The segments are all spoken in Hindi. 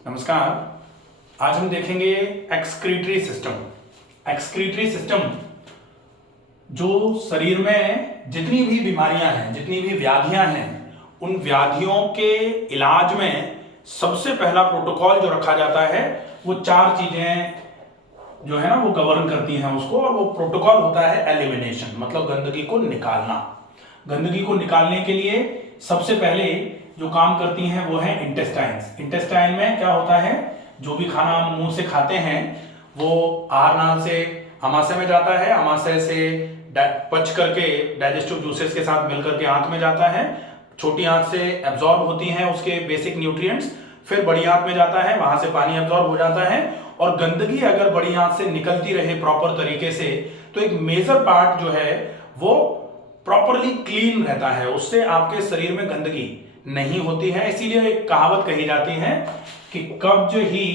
नमस्कार। आज हम देखेंगे एक्सक्रीटरी सिस्टम। एक्सक्रीटरी सिस्टम जो शरीर में जितनी भी बीमारियां हैं, जितनी भी व्याधियां हैं, उन व्याधियों के इलाज में सबसे पहला प्रोटोकॉल जो रखा जाता है वो चार चीजें जो है ना वो गवर्न करती हैं उसको, और वो प्रोटोकॉल होता है एलिमिनेशन, मतलब गंदगी को निकालना। गंदगी को निकालने के लिए सबसे पहले जो काम करती हैं वो है इंटेस्टाइन्स। इंटेस्टाइन में क्या होता है, जो भी खाना हम मुंह से खाते हैं वो आहार नाल से आमाशय में जाता है, आमाशय से पच करके डाइजेस्टिव जूसेस के साथ मिलकर के आंत में जाता है, छोटी आंत से एब्जॉर्ब होती हैं उसके बेसिक न्यूट्रिएंट्स, फिर बड़ी आंत में जाता है, वहां से पानी एब्जॉर्ब हो जाता है। और गंदगी अगर बड़ी आंत से निकलती रहे प्रॉपर तरीके से तो एक मेजर पार्ट जो है वो प्रॉपरली क्लीन रहता है, उससे आपके शरीर में गंदगी नहीं होती है। इसीलिए एक कहावत कही जाती है कि कब्ज ही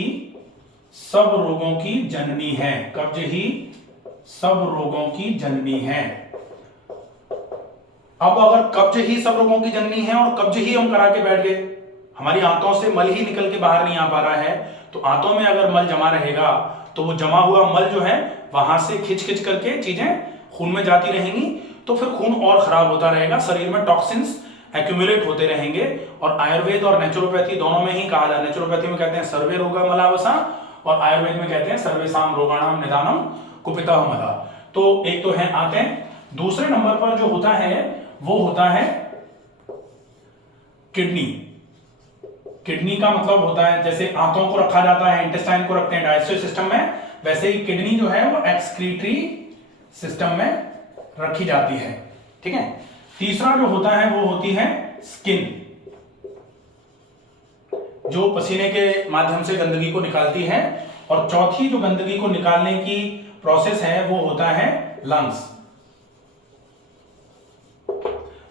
सब रोगों की जननी है। कब्ज ही सब रोगों की जननी है। अब अगर कब्ज ही सब रोगों की जननी है और कब्ज ही हम करा के बैठ गए, हमारी आंतों से मल ही निकल के बाहर नहीं आ पा रहा है, तो आंतों में अगर मल जमा रहेगा तो वो जमा हुआ मल जो है वहां से खिंच खिंच करके चीजें खून में जाती रहेंगी, तो फिर खून और खराब होता रहेगा, शरीर में टॉक्सिन्स एक्यूमुलेट होते रहेंगे। और आयुर्वेद और नेचुरोपैथी दोनों में ही कहा जाता है, नेचुरोपैथी में कहते हैं सर्वे रोगा मलावसा, और आयुर्वेद में कहते हैं सर्वेसाम रोगाणाम निदानम कुपितः मला। तो एक तो है आंतें, दूसरे नंबर पर जो होता है वो होता है किडनी। किडनी का मतलब होता है, जैसे आंतों को रखा जाता है, इंटेस्टाइन को रखते हैं डाइजेस्टिव सिस्टम में, वैसे ही किडनी जो है वो एक्सक्रीटरी सिस्टम में रखी जाती है। ठीक है। तीसरा जो होता है वो होती है स्किन, जो पसीने के माध्यम से गंदगी को निकालती है। और चौथी जो गंदगी को निकालने की प्रोसेस है वो होता है लंग्स,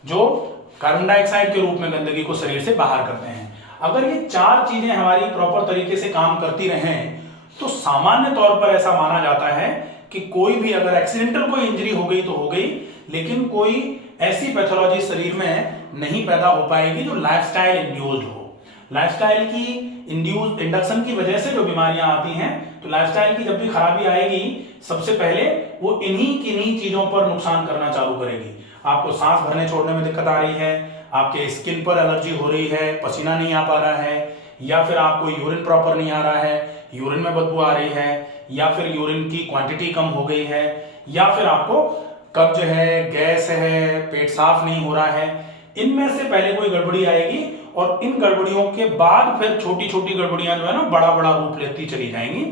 जो कार्बन डाइऑक्साइड के रूप में गंदगी को शरीर से बाहर करते हैं। अगर ये चार चीजें हमारी प्रॉपर तरीके से काम करती रहें तो सामान्य तौर पर ऐसा माना जाता है कि कोई भी अगर एक्सीडेंटल कोई इंजरी हो गई तो हो गई, लेकिन कोई ऐसी पैथोलॉजी शरीर में नहीं पैदा हो पाएगी जो लाइफस्टाइल इंड्यूस्ड हो। लाइफस्टाइल की इंडक्शन की वजह से जो बीमारियां आती हैं, तो लाइफस्टाइल की जब भी खराबी आएगी सबसे पहले वो इन्हीं किन्हीं चीजों पर नुकसान करना चालू करेगी। आपको सांस भरने छोड़ने में दिक्कत आ रही है, आपके स्किन पर एलर्जी हो रही है, पसीना नहीं आ पा रहा है, या फिर आपको यूरिन प्रॉपर नहीं आ रहा है, यूरिन में बदबू आ रही है, या फिर यूरिन की क्वांटिटी कम हो गई है, या फिर आपको कब्ज है, गैस है, पेट साफ नहीं हो रहा है, इनमें से पहले कोई गड़बड़ी आएगी और इन गड़बड़ियों के बाद फिर छोटी छोटी गड़बड़ियां जो है ना बड़ा बड़ा रूप लेती चली जाएंगी।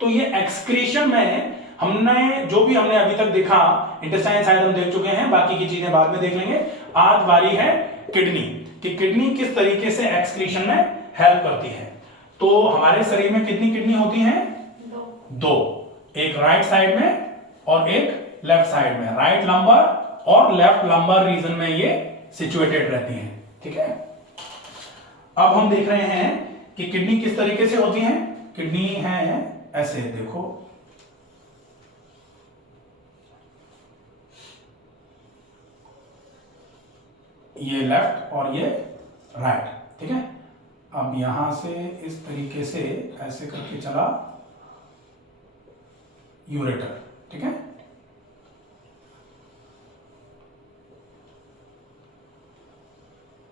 तो ये एक्सक्रीशन में हमने जो भी हमने अभी तक देखा, इंटेस्टाइन शायद हम देख चुके हैं, बाकी की चीजें बाद में देख लेंगे। आज बारी है किडनी, कि किडनी किस तरीके से एक्सक्रीशन में हेल्प करती है। तो हमारे शरीर में कितनी किडनी होती हैं? दो, एक राइट साइड में और एक लेफ्ट साइड में। राइट लंबर और लेफ्ट लंबर रीजन में ये सिचुएटेड रहती हैं। ठीक है। अब हम देख रहे हैं कि किडनी किस तरीके से होती है। किडनी है ऐसे, देखो ये लेफ्ट और ये राइट। ठीक है। अब यहां से इस तरीके से ऐसे करके चला यूरेटर। ठीक है।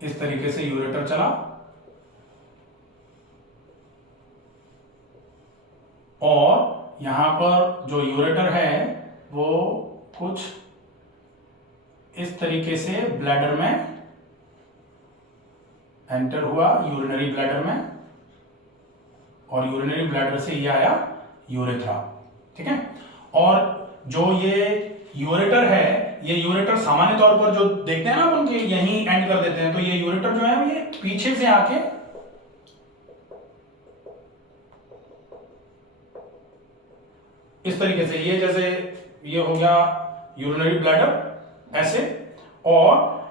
इस तरीके से यूरेटर चला और यहां पर जो यूरेटर है वो कुछ इस तरीके से ब्लैडर में एंटर हुआ, यूरिनरी ब्लैडर में, और यूरिनरी ब्लैडर से ये आया यूरेथ्रा। ठीक है। और जो ये यूरेटर है, ये यूरेटर सामान्य तौर पर जो देखते हैं ना उनके यहीं एंड कर देते हैं, तो ये यूरेटर जो है ये पीछे से आके इस तरीके से, ये जैसे ये हो गया यूरिनरी ब्लैडर ऐसे, और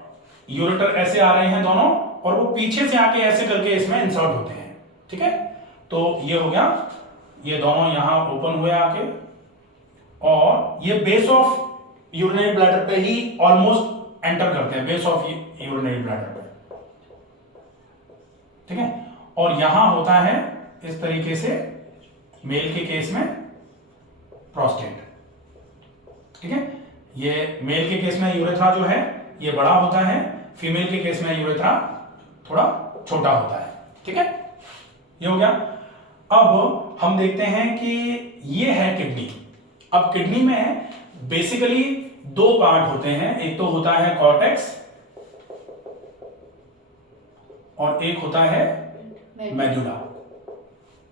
यूरेटर ऐसे आ रहे हैं दोनों, और वो पीछे से आके ऐसे करके इसमें इंसर्ट होते हैं। ठीक है। तो ये हो गया, ये दोनों यहां ओपन हुए आके, और ये बेस ऑफ यूरिनरी ब्लैडर पे ही ऑलमोस्ट एंटर करते हैं, बेस ऑफ यूरिनरी ब्लैडर पे। ठीक है। और यहां होता है इस तरीके से मेल के केस में प्रोस्टेट, ठीक है। ये मेल के केस में यूरेथ्रा जो है ये बड़ा होता है, फीमेल के केस में यूरेथ्रा थोड़ा छोटा होता है, ठीक है। ये हो गया। अब हम देखते हैं कि ये है किडनी। अब किडनी में बेसिकली दो पार्ट होते हैं, एक तो होता है कॉर्टेक्स और एक होता है मेडुला,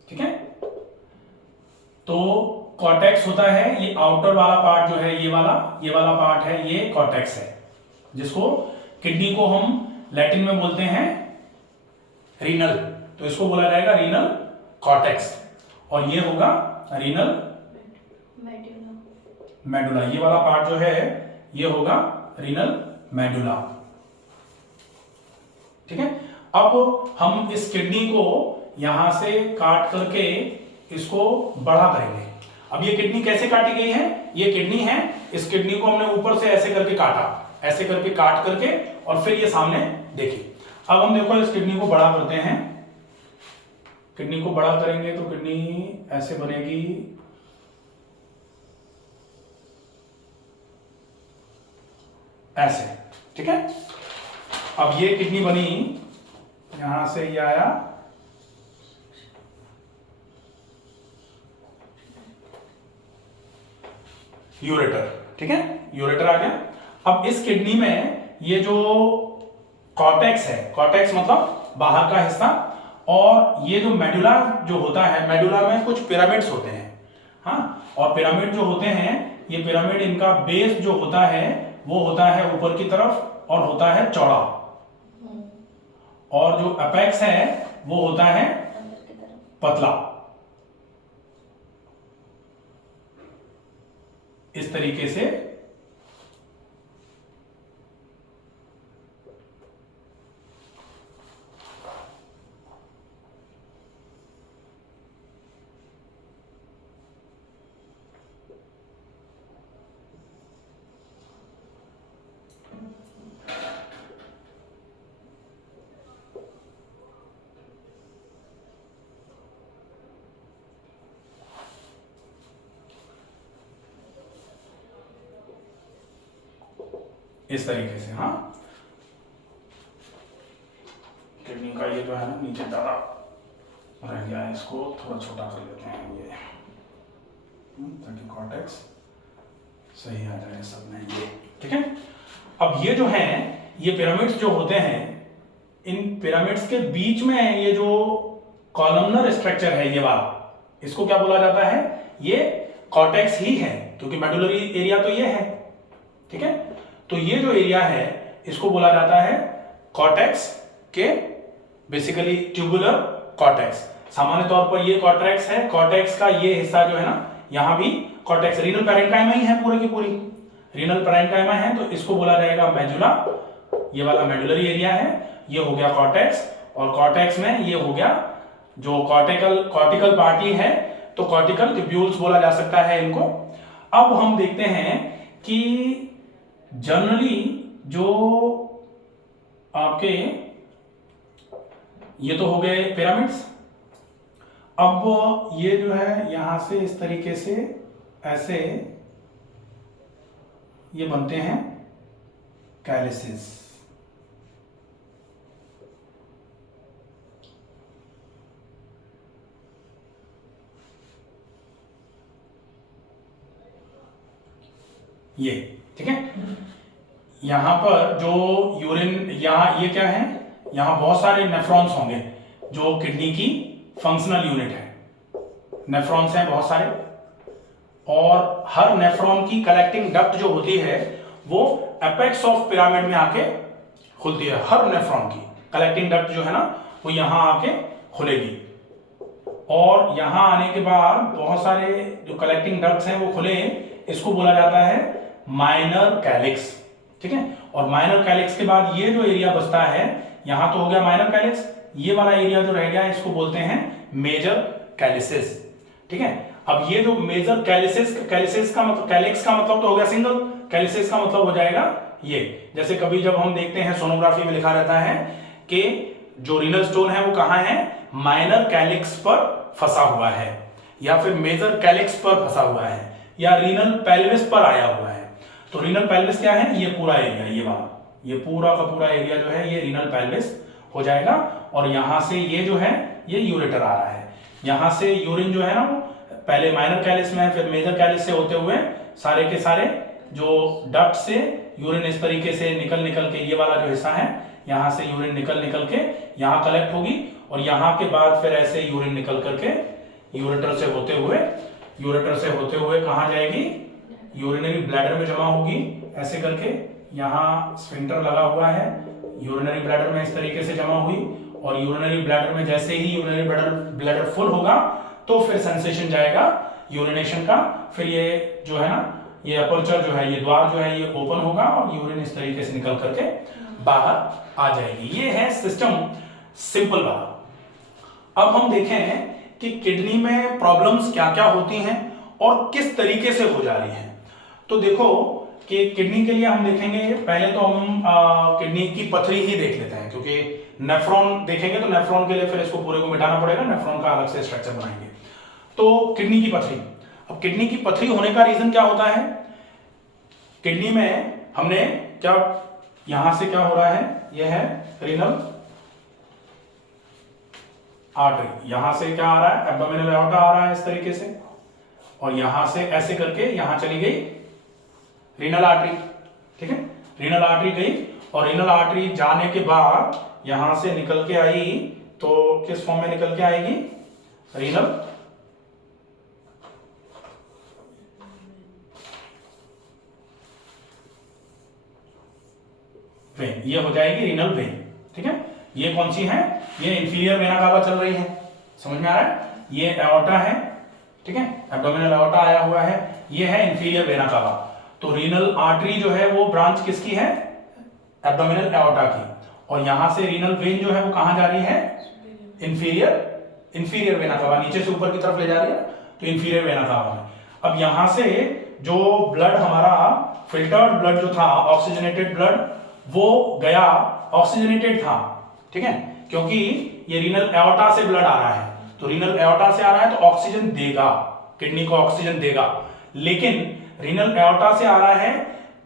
ठीक है। तो कॉर्टेक्स होता है, ये आउटर वाला पार्ट जो है ये वाला पार्ट है, ये कॉर्टेक्स है, जिसको किडनी को हम लैटिन में बोलते हैं रीनल, तो इसको बोला जाएगा रीनल कॉर्टेक्स, और ये होगा रीनल मेडुला। ये वाला पार्ट जो है ये होगा रीनल मेडुला, ठीक है। अब हम इस किडनी को यहां से काट करके इसको बड़ा करेंगे। अब ये किडनी कैसे काटी गई है, ये किडनी है, इस किडनी को हमने ऊपर से ऐसे करके काटा, ऐसे करके काट करके और फिर ये सामने देखिए। अब हम देखो इस किडनी को बड़ा करते हैं, किडनी को बड़ा करेंगे तो किडनी ऐसे बनेगी, ऐसे, ठीक है। अब ये किडनी बनी, यहां से ये आया, यूरेटर, ठीक है, यूरेटर आ गया। अब इस किडनी में ये जो कॉर्टेक्स है, कॉर्टेक्स मतलब बाहर का हिस्सा, और ये जो मेडुला जो होता है, मेडुला में कुछ पिरामिड्स होते हैं, हाँ, और पिरामिड जो होते हैं, ये पिरामिड इनका बेस जो होता है वो होता है ऊपर की तरफ और होता है चौड़ा, और जो अपेक्स है वो होता है पतला, इस तरीके से। इस तरीके से, हाँ, किडनी का ये जो है ना नीचे ज्यादा रह गया है, इसको थोड़ा छोटा कर देते हैं ये, ताकि कॉर्टेक्स सही आ जाए सब में, ये ठीक है। अब ये जो है, ये पिरामिड्स जो होते हैं, इन पिरामिड्स के बीच में ये जो कॉलमनर स्ट्रक्चर है ये वाला, इसको क्या बोला जाता है, ये कॉर्टेक्स ही है, क्योंकि मेडुलरी एरिया तो ये है, ठीक है। तो ये जो एरिया है इसको बोला जाता है कॉर्टेक्स के, बेसिकली ट्यूबुलर कॉर्टेक्स। सामान्य तौर पर ये कॉर्टेक्स है, कॉर्टेक्स का ये हिस्सा जो है ना, यहां भी कॉर्टेक्स, रीनल पैरेन्काइमा ही है पूरी की पूरी, रीनल पैरेन्काइमा है, तो इसको बोला जाएगा मेडुला। ये वाला मेडुलरी एरिया है, ये हो गया कॉर्टेक्स, और कॉर्टेक्स में ये हो गया जो कॉर्टिकल पार्टी है, तो कॉर्टिकल ट्यूब्यूल्स बोला जा सकता है इनको। अब हम देखते हैं कि जनरली जो आपके ये तो हो गए पिरामिड्स, अब ये जो है यहां से इस तरीके से ऐसे ये बनते हैं कैलिसेस, ये ठीक है। यहां पर जो यूरिन, यहां ये क्या है, यहां बहुत सारे नेफ्रॉन्स होंगे, जो किडनी की फंक्शनल यूनिट है, नेफ्रॉन्स हैं बहुत सारे, और हर नेफ्रॉन की कलेक्टिंग डक्ट जो होती है वो एपेक्स ऑफ पिरामिड में आके खुलती है। हर नेफ्रॉन की कलेक्टिंग डक्ट जो है ना वो यहां आके खुलेगी, और यहां आने के बाद बहुत सारे जो कलेक्टिंग डक्ट्स हैं वो खुले, इसको बोला जाता है माइनर कैलिक्स, ठीक है। और माइनर कैलिक्स के बाद ये जो एरिया बचता है, यहां तो हो गया माइनर कैलिक्स, ये वाला एरिया जो रह गया है इसको बोलते हैं मेजर कैलिसेस, ठीक है। अब ये जो मेजर कैलिसेस का मतलब, कैलिक्स का मतलब तो हो गया सिंगल, कैलिसेस का मतलब हो जाएगा ये, जैसे कभी जब हम देखते हैं सोनोग्राफी में लिखा रहता है कि जो रीनल स्टोन है वो कहां है, माइनर कैलिक्स पर फंसा हुआ है या फिर मेजर कैलिक्स पर फंसा हुआ है या रीनल पेल्विस पर आया हुआ है। तो रीनल पेल्विस क्या है, ये पूरा एरिया, ये वाला, ये पूरा का पूरा एरिया जो है ये रीनल पेल्विस हो जाएगा। और यहां से ये जो है ये यूरेटर आ रहा है, यहां से यूरिन जो है ना वो पहले माइनर कैलिस में है, फिर मेजर कैलिस से होते हुए सारे के सारे जो डक्ट से यूरिन इस तरीके से निकल के, ये वाला जो हिस्सा है यहां से यूरिन निकल के यहां कलेक्ट होगी और यहां के बाद फिर ऐसे यूरिन निकल करके यूरेटर से होते हुए कहां जाएगी, यूरिनरी ब्लैडर में जमा होगी। ऐसे करके यहां स्फिंक्टर लगा हुआ है, यूरिनरी ब्लैडर में इस तरीके से जमा हुई और यूरिनरी ब्लैडर में जैसे ही यूरिनरी ब्लैडर फुल होगा तो फिर सेंसेशन जाएगा यूरिनेशन का। फिर ये जो है ना ये अपर्चर जो है, ये द्वार जो है ये ओपन होगा और यूरिन इस तरीके से निकल करके बाहर आ जाएगी। ये है सिस्टम सिंपल वाला। अब हम देखें कि किडनी में प्रॉब्लम्स क्या क्या होती हैं और किस तरीके से हो जा रही हैं। तो देखो कि किडनी के लिए हम देखेंगे, पहले तो हम किडनी की पथरी ही देख लेते हैं, क्योंकि नेफ्रॉन देखेंगे तो नेफ्रॉन के लिए फिर इसको पूरे को मिटाना पड़ेगा, नेफ्रॉन का अलग से स्ट्रक्चर बनाएंगे। तो किडनी की पथरी, अब किडनी की पथरी होने का रीजन क्या होता है, किडनी में हमने क्या, यहां से क्या हो रहा है, यह है रीनल आर्टरी, यहां से क्या आ रहा है, एब्डोमिनल एओर्टा आ रहा है इस तरीके से, और यहां से ऐसे करके यहां चली गई रीनल आर्टरी। ठीक है, रीनल आर्टरी गई और रीनल आर्टरी जाने के बाद यहां से निकल के आई, तो किस फॉर्म में निकल के आएगी, रीनल वेन, ये हो जाएगी रीनल वेन। ठीक है, ये कौन सी है, ये इंफीरियर वेना कावा चल रही है, समझ में आ रहा है, ये एओर्टा है। ठीक है, एब्डोमिनल एओर्टा आया हुआ है, ये है इंफीरियर वेना कावा। तो रीनल आर्टरी जो है वो ब्रांच किसकी है, एब्डोमिनल एओर्टा की, और यहां से रीनल वेन जो है वो कहां जा रही है, इंफीरियर वेना कावा, नीचे से ऊपर की तरफ ले जा रही है, तो इंफीरियर वेना कावा में। अब यहां से जो ब्लड हमारा फिल्टर्ड ब्लड जो था, ऑक्सीजनेटेड ब्लड, वो गया, ऑक्सीजनेटेड था। ठीक है, क्योंकि ये रीनल एओर्टा से ब्लड आ रहा है, तो रीनल एओर्टा से आ रहा है तो ऑक्सीजन देगा, किडनी को ऑक्सीजन देगा। लेकिन रीनल एओर्टा से आ रहा है,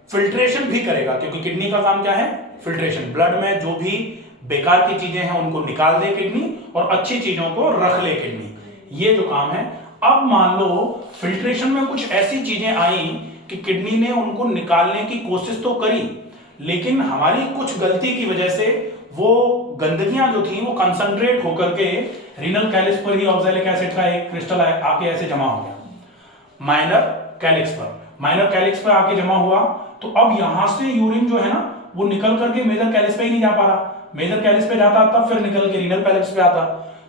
फिल्ट्रेशन भी करेगा, क्योंकि किडनी का काम क्या है, फिल्ट्रेशन, ब्लड में जो भी बेकार की चीजें हैं उनको निकाल दे किडनी और अच्छी चीजों को रख ले किडनी, ये जो काम है। अब मान लो फिल्ट्रेशन में कुछ ऐसी चीजें आई कि किडनी ने उनको निकालने की कोशिश तो करी, लेकिन हमारी कुछ गलती की वजह से वो गंदगियां जो थी वो कंसंट्रेट होकर के रीनल कैलिक्स पर ही ऑक्सैलिक एसिड का एक क्रिस्टल आके ऐसे जमा हो गया, माइनर कैलिक्स पर आके जमा हुआ। तो अब यहां से यूरिन जो है ना वो निकल करके मेजर कैलिक्स पे ही नहीं जा पा रहा, मेजर कैलिक्स पे जाता तब फिर निकल के रीनल कैलिक्स पे आता।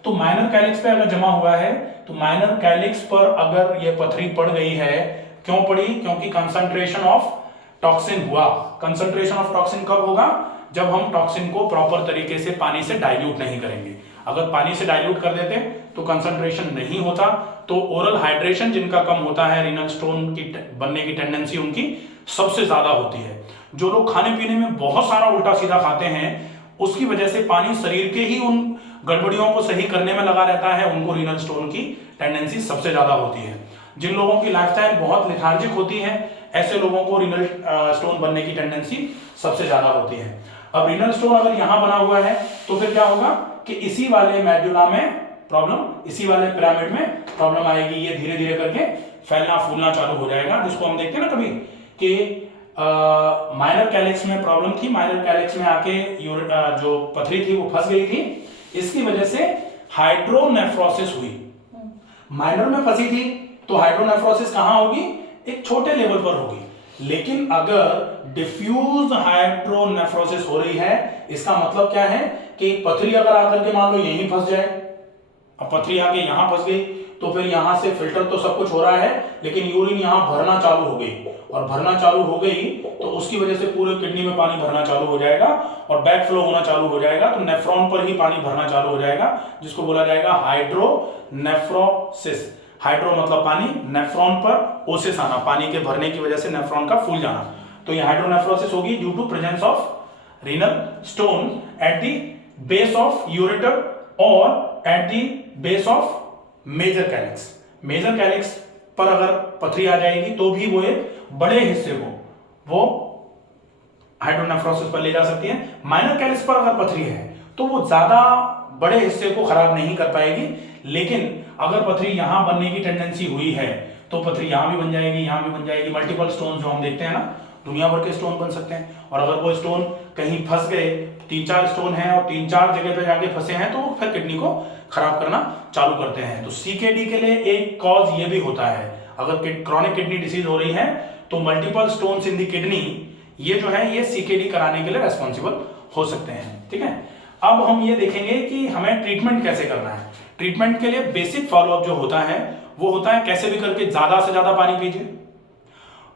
तो माइनर कैलिक्स पे अगर जमा हुआ है तो माइनर कैलिक्स पर अगर ये पथरी पड़ गई है, क्यों पड़ी, क्योंकि कंसंट्रेशन ऑफ टॉक्सिन हुआ। कंसंट्रेशन ऑफ टॉक्सिन कब होगा, जब हम टॉक्सिन को प्रॉपर तरीके से पानी से डाइल्यूट नहीं करेंगे। अगर पानी से डाइल्यूट कर देते तो कंसंट्रेशन नहीं होता, तो ओरल हाइड्रेशन जिनका कम होता है, रीनल स्टोन की बनने की टेंडेंसी उनकी सबसे ज्यादा होती है। जो लोग खाने पीने में बहुत सारा उल्टा सीधा खाते हैं, उसकी वजह से पानी शरीर के ही उन गड़बड़ियों को सही करने में लगा रहता है, उनको रीनल स्टोन की टेंडेंसी सबसे ज्यादा होती है। जिन लोगों की लाइफस्टाइल बहुत लेथार्जिक होती है, ऐसे लोगों को रीनल स्टोन बनने की टेंडेंसी सबसे ज्यादा होती है। अब रीनल स्टोन अगर यहां बना हुआ है तो फिर क्या होगा कि इसी वाले मेडुला में प्रॉब्लम, इसी वाले पिरामिड में प्रॉब्लम आएगी। ये धीरे धीरे करके फैलना फूलना चालू हो जाएगा, जिसको हम देखते हैं ना कभी कि माइनर कैलिक्स में प्रॉब्लम थी, माइनर कैलिक्स में आके जो पथरी थी वो फंस गई थी, इसकी वजह से हाइड्रोनेफ्रोसिस हुई। माइनर में फंसी थी तो हाइड्रोनेफ्रोसिस कहां होगी, एक छोटे लेवल पर होगी। लेकिन अगर डिफ्यूज हाइड्रोनेफ्रोसिस हो रही है, इसका मतलब क्या है कि पथरी अगर आकर के मान लो यहीं फंस जाए, अब पथरी आके यहां फंस गई तो फिर यहां से फिल्टर तो सब कुछ हो रहा है, लेकिन यूरिन यहां भरना चालू हो गई, और भरना चालू हो गई तो उसकी वजह से पूरे किडनी में पानी भरना चालू हो जाएगा और बैक फ्लो होना चालू हो जाएगा, तो नेफ्रॉन पर ही पानी भरना चालू हो जाएगा, जिसको बोला जाएगा हाइड्रोनेफ्रोसिस। हाइड्रो मतलब पानी, नेफ्रॉन पर ओसिस आना, पानी के भरने की वजह से नेफ्रॉन का फूल जाना, तो ये हाइड्रोनेफ्रोसिस होगी due to presence of renal stone at the base of ureter और at the base of major calyx. Major calyx पर अगर पथरी आ जाएगी तो भी वो एक बड़े हिस्से को वो हाइड्रोनेफ्रोसिस पर ले जा सकती है। माइनर कैलिक्स पर अगर पथरी है तो वो ज्यादा बड़े हिस्से को खराब नहीं कर पाएगी, लेकिन अगर पथरी यहां बनने की टेंडेंसी हुई है तो पथरी यहां भी बन जाएगी, यहां भी बन जाएगी। मल्टीपल स्टोन जो हम देखते हैं ना, दुनिया भर के स्टोन बन सकते हैं, और अगर वो स्टोन कहीं फंस गए, 3-4 स्टोन हैं और 3-4 जगह पे जाके फंसे हैं, तो फिर किडनी को खराब करना चालू करते हैं। तो सीकेडी के लिए एक कॉज ये भी होता है, अगर क्रॉनिक किडनी डिसीज हो रही है तो multiple stones in the kidney ये जो है ये सीकेडी कराने के लिए रेस्पॉन्सिबल हो सकते हैं। ठीक है, अब हम ये देखेंगे कि हमें ट्रीटमेंट कैसे करना है। ट्रीटमेंट के लिए बेसिक फॉलोअप जो होता है वो होता है कैसे भी करके ज्यादा से ज्यादा पानी पीजिए,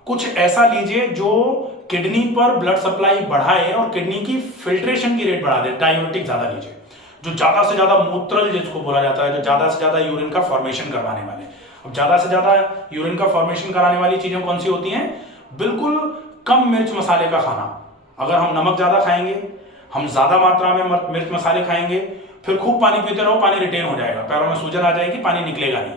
कुछ ऐसा लीजिए जो किडनी पर ब्लड सप्लाई बढ़ाए और किडनी की फिल्ट्रेशन की रेट बढ़ा दे। डायूरेटिक ज्यादा लीजिए, जो ज्यादा से ज्यादा मूत्रल जिसको बोला जाता है, जो ज्यादा से ज्यादा यूरिन का फॉर्मेशन करवाने वाले। अब ज्यादा से ज्यादा यूरिन का फॉर्मेशन कराने वाली चीजें कौन सी होती हैं? बिल्कुल कम मिर्च मसाले का खाना। अगर हम नमक ज्यादा खाएंगे, हम ज्यादा मात्रा में मिर्च मसाले खाएंगे, फिर खूब पानी पीते रहो, पानी रिटेन हो जाएगा, पैरों में सूजन आ जाएगी, पानी निकलेगा नहीं।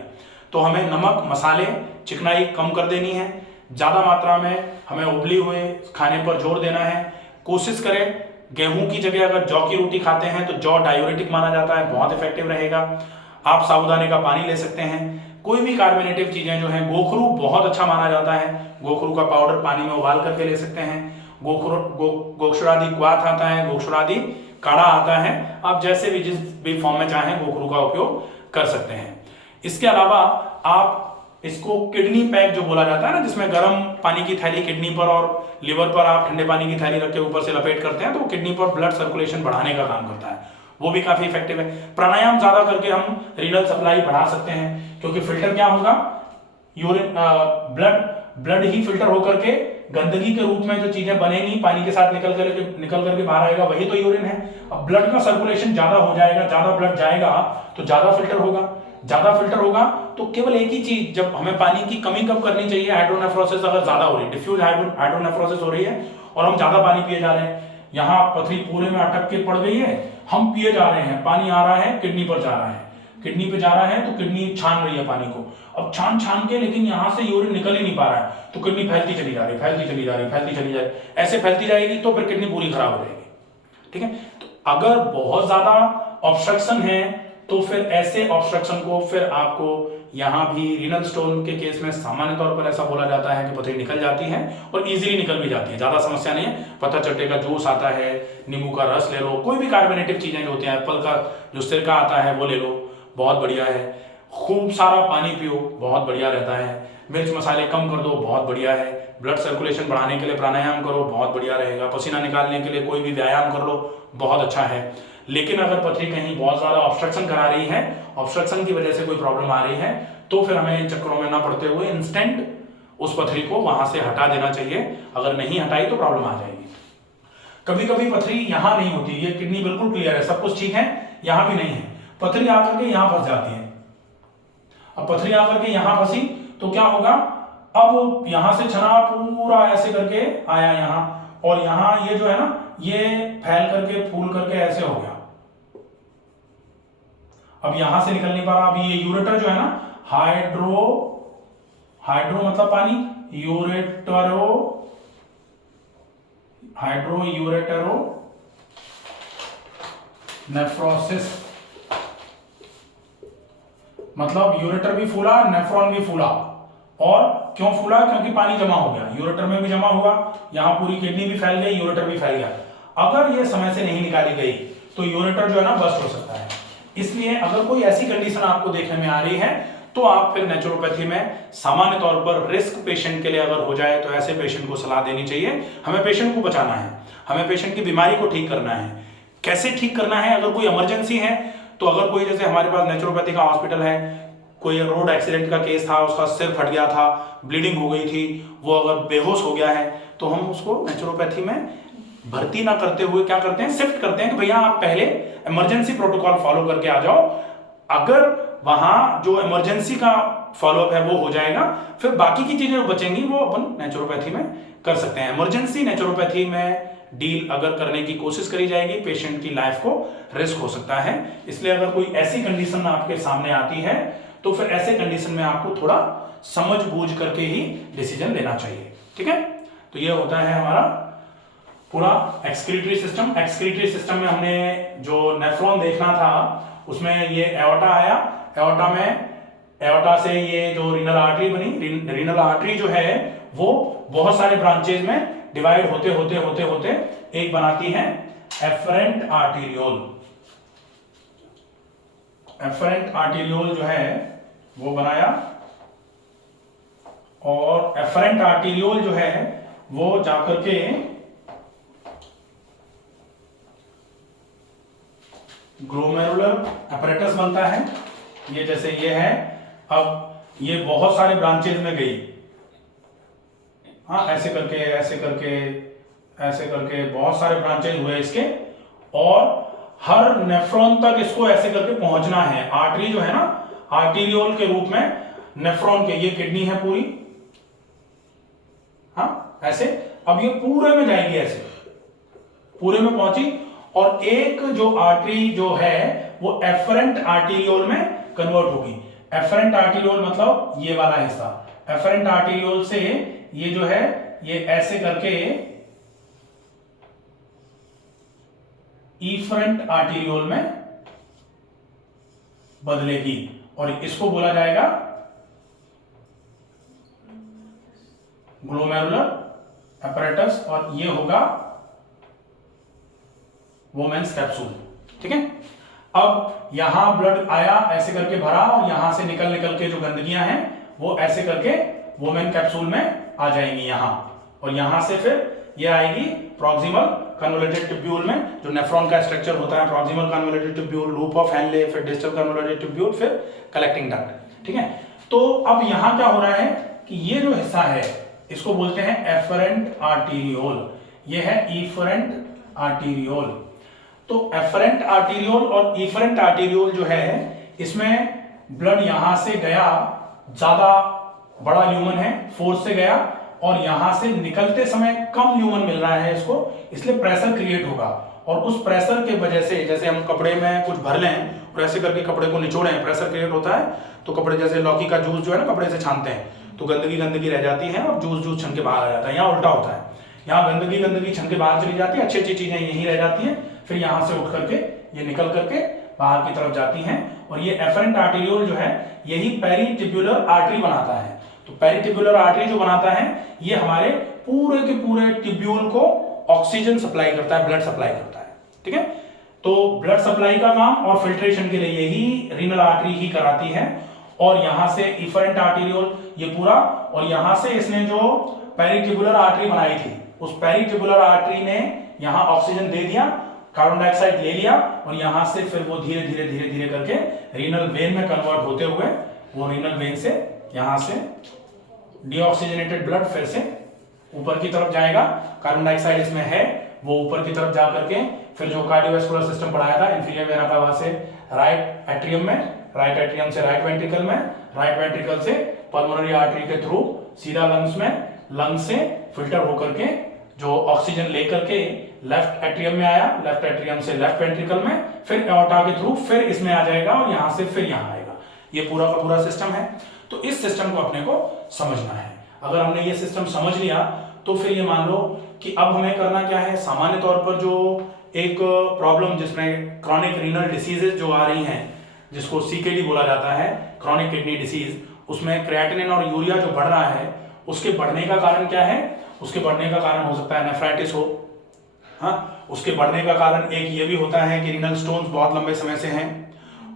तो हमें नमक, मसाले, चिकनाई कम कर देनी है। ज्यादा मात्रा में हमें उबली हुए खाने पर जोर देना है। कोशिश करें गेहूं की जगह अगर जौ की रोटी खाते हैं तो जौ डायूरेटिक माना जाता है, बहुत इफेक्टिव रहेगा। आप साबूदाने का पानी ले सकते हैं। कोई भी कार्बोनेटिव चीजें जो हैं, गोखरू बहुत अच्छा माना जाता है, गोखरू का पाउडर पानी में उबाल करके ले सकते हैं। गोक्षुरादि क्वाथ आता है, गोक्षुरादि काढ़ा आता है, आप जैसे भी जिस भी फॉर्म में चाहें गोखरू का उपयोग कर सकते हैं। इसके अलावा आप इसको किडनी पैक जो बोला जाता है ना, जिसमें गर्म पानी की थैली किडनी पर और लिवर पर आप ठंडे पानी की थैली रख के ऊपर से लपेट करते हैं, तो किडनी पर ब्लड सर्कुलेशन बढ़ाने का काम करता है, वो भी काफी इफेक्टिव है। प्राणायाम ज्यादा करके हम रीनल सप्लाई बढ़ा सकते हैं, क्योंकि फिल्टर क्या होगा, यूरिन ब्लड ही फिल्टर होकर के गंदगी के रूप में जो चीजें बनेंगी पानी के साथ निकल करके बाहर आएगा, वही तो यूरिन है। अब ब्लड का सर्कुलेशन ज्यादा हो जाएगा, ज्यादा ब्लड जाएगा तो ज्यादा फिल्टर होगा, ज्यादा फिल्टर होगा तो केवल एक ही चीज, जब हमें पानी की कमी कब करनी चाहिए, हाइड्रोनेफ्रोसिस अगर ज्यादा हो रही है, डिफ्यूज हाइड्रोनेफ्रोसिस हो रही है और हम ज्यादा पानी पिए जा रहे हैं, यहाँ पथरी पूरे में अटक के पड़ गई है, हम पिए जा रहे हैं, पानी आ रहा है किडनी पर जा रहा है, किडनी पे जा रहा है तो किडनी छान रही है पानी को, अब छान के लेकिन यहां से यूरिन निकल ही नहीं पा रहा है, तो किडनी फैलती चली जा रही, ऐसे फैलती जाएगी तो फिर किडनी पूरी खराब हो जाएगी। ठीक है, तो अगर बहुत ज्यादा ऑब्स्ट्रक्शन है तो फिर ऐसे ऑब्स्ट्रक्शन को फिर आपको यहां भी रीनल स्टोन के केस में सामान्य तौर पर ऐसा बोला जाता है कि पथरी निकल जाती है और इजीली निकल भी जाती है, ज्यादा समस्या नहीं है। पत्थर चट्टे का जूस आता है, नींबू का रस ले लो, कोई भी कार्बोनेटिव चीजें जो होती हैं, एप्पल का जो सिरका आता है वो ले लो, बहुत बढ़िया है। खूब सारा पानी पियो, बहुत बढ़िया रहता है। मिर्च मसाले कम कर दो, बहुत बढ़िया है। ब्लड सर्कुलेशन बढ़ाने के लिए प्राणायाम करो, बहुत बढ़िया रहेगा। पसीना निकालने के लिए कोई भी व्यायाम कर लो, बहुत अच्छा है। लेकिन अगर पथरी कहीं बहुत ज्यादा ऑब्स्ट्रक्शन करा रही है, ऑब्स्ट्रक्शन की वजह से कोई प्रॉब्लम आ रही है, तो फिर हमें इन चक्करों में ना पड़ते हुए इंस्टेंट उस पथरी को वहां से हटा देना चाहिए। अगर नहीं हटाई तो प्रॉब्लम आ जाएगी। कभी कभी पथरी यहां नहीं होती, ये किडनी बिल्कुल क्लियर है, सब कुछ ठीक है, यहां भी नहीं है, पथरी आकर के यहां फंस जाती है। अब पथरी आकर के यहां फंसी तो क्या होगा, अब यहां से छना पूरा ऐसे करके आया यहां, और यहां ये जो है ना, ये फैल करके फूल करके ऐसे हो गया, अब यहां से निकल नहीं पा रहा। अब ये यूरेटर जो है ना, हाइड्रो मतलब पानी, यूरेटरो नेफ्रोसिस, मतलब यूरेटर भी फूला, नेफ्रॉन भी फूला। और क्यों फूला? क्योंकि पानी जमा हो गया, यूरेटर में भी जमा हुआ, यहां पूरी किडनी भी फैल गई, यूरेटर भी फैल गया। अगर ये समय से नहीं निकाली गई तो यूरेटर जो है ना बस्ट हो सकता है। इसलिए अगर कोई ऐसी कंडीशन आपको देखने में आ रही है तो आप फिर नेचुरोपैथी में सामान्य तौर पर रिस्क पेशेंट के लिए अगर हो जाए तो ऐसे पेशेंट को सलाह देनी चाहिए। हमें पेशेंट को बचाना है, हमें पेशेंट की बीमारी को ठीक करना है। कैसे ठीक करना है? अगर कोई इमरजेंसी है तो अगर कोई, जैसे हमारे पास नेचुरोपैथी का हॉस्पिटल है, कोई रोड एक्सीडेंट का केस था, उसका सिर फट गया था, ब्लीडिंग हो गई थी, वो अगर बेहोश हो गया है तो हम उसको नेचुरोपैथी में भर्ती ना करते हुए क्या करते हैं, शिफ्ट करते हैं कि भैया आप पहले इमरजेंसी प्रोटोकॉल फॉलो करके आ जाओ। अगर वहां जो इमरजेंसी का फॉलोअप है वो हो जाएगा, फिर बाकी की चीजें जो बचेंगी वो अपन नेचुरोपैथी में कर सकते हैं। इमरजेंसी नेचुरोपैथी में डील अगर करने की कोशिश करी जाएगी, पेशेंट की लाइफ को रिस्क हो सकता है। इसलिए अगर कोई ऐसी कंडीशन आपके सामने आती है तो फिर ऐसे कंडीशन में आपको थोड़ा समझ बूझ करके ही डिसीजन लेना चाहिए। ठीक है, तो ये होता है हमारा पूरा एक्सक्रीटरी सिस्टम। एक्सक्रीटरी सिस्टम में हमने जो नेफ्रॉन देखना था उसमें ये एओर्टा आया, एओर्टा में एओर्टा से ये जो रीनल आर्टरी बनी, रीनल आर्टरी जो है वो बहुत सारे ब्रांचेज में डिवाइड होते होते होते होते एक बनाती है एफरेंट आर्टीरियोल। एफरेंट आर्टीरियोल जो है वो बनाया, और एफरेंट आर्टीरियोल जो है वो जाकर के ग्लोमेरुलर अपैरेटस बनता है। ये जैसे ये है, अब ये बहुत सारे ब्रांचेज में गई, हाँ ऐसे करके ऐसे करके ऐसे करके बहुत सारे ब्रांचेज हुए इसके, और हर नेफ्रॉन तक इसको ऐसे करके पहुंचना है। आर्टरी जो है ना, आर्टीरियोल के रूप में नेफ्रॉन के, ये किडनी है पूरी, हाँ ऐसे, अब ये पूरे में जाएगी, ऐसे पूरे में पहुंची, और एक जो आर्टरी जो है वो एफरेंट आर्टीरियोल में कन्वर्ट होगी। एफरेंट आर्टीरियोल मतलब ये वाला हिस्सा, एफरेंट आर्टीरियोल से ये जो है ये ऐसे करके इफरेंट आर्टीरियोल में बदलेगी, और इसको बोला जाएगा ग्लोमेरुलर अपैरेटस, और ये होगा वोमेन्स कैप्सूल। ठीक है, अब यहां ब्लड आया, ऐसे करके भरा, और यहां से निकल निकल के जो गंदगियां हैं वो ऐसे करके वोमेन कैप्सूल में आ जाएंगी यहां, और यहां से फिर ये आएगी प्रॉक्सिमल कन्वोल्यूटेड ट्यूब्यूल में, जो नेफ्रॉन का स्ट्रक्चर होता है, proximal convoluted tubule, loop of Henle, फिर डिस्टल कन्वोल्यूटेड ट्यूब्यूल, फिर कलेक्टिंग डक्ट। ठीक है, तो अब यहां क्या हो रहा है कि ये जो हिस्सा है इसको बोलते हैं एफरेंट आर्टीरियोल, ये है इफरेंट आर्टीरियोल। तो एफरेंट आर्टीरियोल और इफरेंट आर्टीरियोल जो है इसमें ब्लड यहां से गया, ज्यादा बड़ा ल्यूमन है, फोर्स से गया, और यहां से निकलते समय कम ल्यूमन मिल रहा है इसको, इसलिए प्रेशर क्रिएट होगा, और उस प्रेशर के वजह से, जैसे हम कपड़े में कुछ भर लें और ऐसे करके कपड़े को निचोड़ें, प्रेशर क्रिएट होता है, तो कपड़े जैसे लौकी का जूस जो है ना कपड़े से छानते हैं तो गंदगी गंदगी रह जाती है और जूस छन के बाहर आ जाता है। यहाँ उल्टा होता है, यहाँ गंदगी छन के बाहर चली जाती है, अच्छी अच्छी चीजें यहीं रह जाती हैं, फिर यहां से उठ करके ये निकल करके बाहर की तरफ जाती हैं, और ये एफरेंट आर्टीरियोल जो है यही पेरिटिब्युलर आर्टरी बनाता है। तो पेरिटिब्युलर आर्टरी जो बनाता है ये हमारे पूरे के पूरे ट्यूब्यूल को ऑक्सीजन सप्लाई करता है, ब्लड सप्लाई करता है। ठीक है, तो ब्लड सप्लाई का काम और फिल्ट्रेशन के लिए यही रीनल आर्टरी ही कराती है, और यहां से इफरेंट आर्टीरियोल ये पूरा, और यहां से इसने जो पेरिटिब्युलर आर्टरी बनाई थी उस पेरिटिब्युलर आर्टरी ने यहां ऑक्सीजन दे दिया, कार्बन डाइऑक्साइड ले लिया, और यहां से फिर वो धीरे धीरे धीरे धीरे करके रीनल वेन में कन्वर्ट होते हुए वो रीनल वेन से यहां से डीऑक्सीजनेटेड ब्लड फिर से ऊपर की तरफ जाएगा। कार्बन डाइऑक्साइड इसमें है, वो ऊपर की तरफ जा करके फिर जो कार्डियोवैस्कुलर सिस्टम पढ़ाया था इंफीरियर वेना कावा से राइट एट्रियम में, राइट एट्रियम से राइट वेंट्रिकल में, राइट वेंट्रिकल से पल्मोनरी आर्टरी के थ्रू सीधा लंग्स में, लंग्स से फिल्टर होकर के जो ऑक्सीजन लेकर के लेफ्ट एट्रियम में आया, लेफ्ट एट्रियम से लेफ्ट वेंट्रिकल में, फिर एओर्टा के थ्रू फिर इसमें आ जाएगा, और यहां से फिर यहां आएगा। ये पूरा का पूरा सिस्टम है। तो इस सिस्टम को अपने को समझना है। अगर हमने ये सिस्टम समझ लिया तो फिर ये मान लो कि अब हमें करना क्या है। सामान्य तौर पर जो एक प्रॉब्लम जिसमें क्रॉनिक रीनल डिसीजेज जो आ रही हैं, जिसको सीकेडी बोला जाता है, क्रॉनिक किडनी डिसीज, उसमें क्रिएटिनिन और यूरिया जो बढ़ रहा है उसके बढ़ने का कारण क्या है? उसके बढ़ने का कारण हो सकता है नेफ्राइटिस हो, हाँ, उसके बढ़ने का कारण एक ये भी होता है कि रीनल स्टोन्स बहुत लंबे समय से हैं।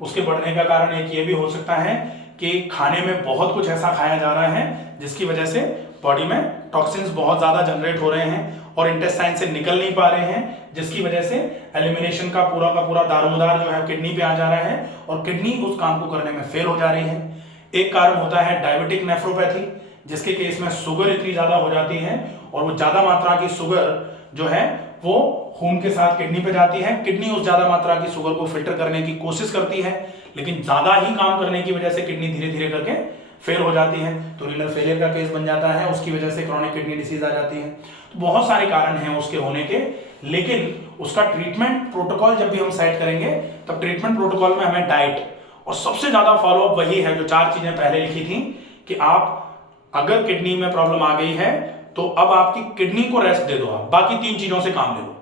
उसके बढ़ने का कारण एक ये भी हो सकता है कि खाने में बहुत कुछ ऐसा खाया जा रहा है जिसकी वजह से बॉडी में टॉक्सिन्स बहुत ज्यादा जनरेट हो रहे हैं और इंटेस्टाइन से निकल नहीं पा रहे हैं, जिसकी वजह से एलिमिनेशन का पूरा दारोमदार जो है किडनी पे आ जा रहा है और किडनी उस काम को करने में फेल हो जा रही है। एक कारण होता है डायबिटिक नेफ्रोपैथी, जिसके केस में शुगर इतनी ज्यादा हो जाती है और वो ज्यादा मात्रा की शुगर जो है वो खून के साथ किडनी पे जाती है। किडनी उस ज्यादा मात्रा की शुगर को फिल्टर करने की कोशिश करती है, लेकिन ज्यादा ही काम करने की वजह से किडनी धीरे धीरे करके फेल हो जाती है, तो रीनल फेलियर का केस बन जाता है। उसकी वजह से क्रॉनिक किडनी डिसीज आ जाती है। तो बहुत सारे कारण हैं उसके होने के, लेकिन उसका ट्रीटमेंट प्रोटोकॉल जब भी हम सेट करेंगे तब ट्रीटमेंट प्रोटोकॉल में हमें डाइट और सबसे ज्यादा फॉलोअप वही है जो 4 चीजें पहले लिखी थी कि आप अगर किडनी में प्रॉब्लम आ गई है तो अब आपकी किडनी को रेस्ट दे दो, आप बाकी 3 चीजों से काम ले लो।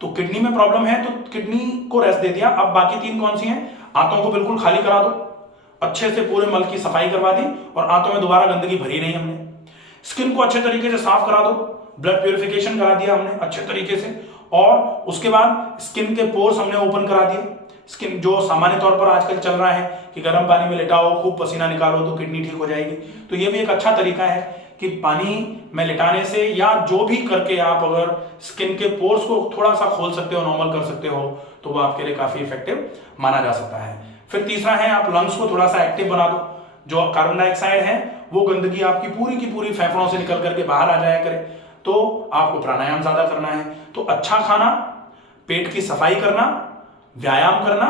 तो किडनी में प्रॉब्लम है तो किडनी को रेस्ट दे दिया, अब बाकी 3 कौन सी हैं? आंतों को बिल्कुल खाली करा दो, अच्छे से पूरे मल की सफाई करवा दी और आंतों में दोबारा गंदगी भरी नहीं हमने। स्किन को अच्छे तरीके से साफ करा दो, ब्लड प्यूरिफिकेशन करा दिया हमने अच्छे तरीके से, और उसके बाद स्किन के पोर्स हमने ओपन करा दिए। स्किन जो सामान्य तौर पर आजकल चल रहा है कि गर्म पानी में लिटाओ, खूब पसीना निकालो तो किडनी ठीक हो जाएगी, तो ये भी एक अच्छा तरीका है कि पानी में लिटाने से या जो भी करके आप अगर स्किन के पोर्स को थोड़ा सा खोल सकते हो, नॉर्मल कर सकते हो, तो वो आपके लिए काफी इफेक्टिव माना जा सकता है। फिर तीसरा है आप लंग्स को थोड़ा सा एक्टिव बना दो, जो कार्बन डाइऑक्साइड है वो गंदगी आपकी पूरी की पूरी फेफड़ों से निकल करके बाहर आ जाया करे, तो आपको प्राणायाम ज्यादा करना है। तो अच्छा खाना, पेट की सफाई करना, व्यायाम करना,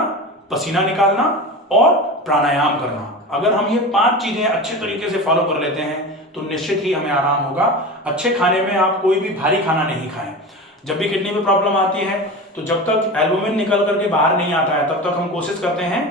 पसीना निकालना और प्राणायाम करना, अगर हम ये 5 चीजें अच्छे तरीके से फॉलो कर लेते हैं तो निश्चित ही हमें आराम होगा। अच्छे खाने में आप कोई भी भारी खाना नहीं खाएं। जब भी किडनी में प्रॉब्लम आती है तो जब तक एल्बुमिन निकल करके बाहर नहीं आता है तब तक हम कोशिश करते हैं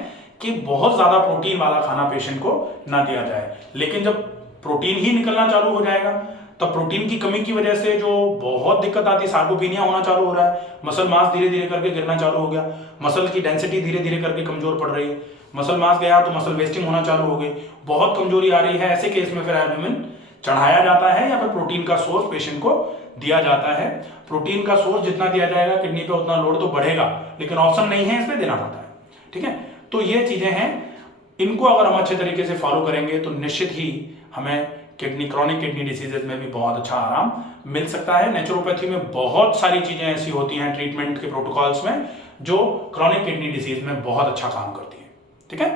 कि बहुत ज्यादा प्रोटीन वाला खाना पेशेंट को ना दिया जाए, लेकिन जब प्रोटीन ही निकलना चालू हो जाएगा तब प्रोटीन की कमी की वजह से जो बहुत दिक्कत आती है, सार्कोपीनिया होना चालू हो रहा है, मसल मास धीरे धीरे करके गिरना चालू हो गया, मसल की डेंसिटी धीरे धीरे करके कमजोर पड़ रही है, मसल मास गया तो मसल वेस्टिंग होना चालू हो गई, बहुत कमजोरी आ रही है, ऐसे केस में फिर एल्बुमिन चढ़ाया जाता है या फिर प्रोटीन का सोर्स पेशेंट को दिया जाता है। प्रोटीन का सोर्स जितना दिया जाएगा किडनी पे उतना लोड तो बढ़ेगा, लेकिन ऑप्शन नहीं है, इसमें देना पड़ता है। ठीक है, तो ये चीजें हैं, इनको अगर हम अच्छे तरीके से फॉलो करेंगे तो निश्चित ही हमें क्रॉनिक किडनी डिसीजेज में भी बहुत अच्छा आराम मिल सकता है। नेचुरोपैथी में बहुत सारी चीजें ऐसी होती हैं ट्रीटमेंट के प्रोटोकॉल्स में जो क्रॉनिक किडनी डिसीज में बहुत अच्छा काम करती है। ठीक है।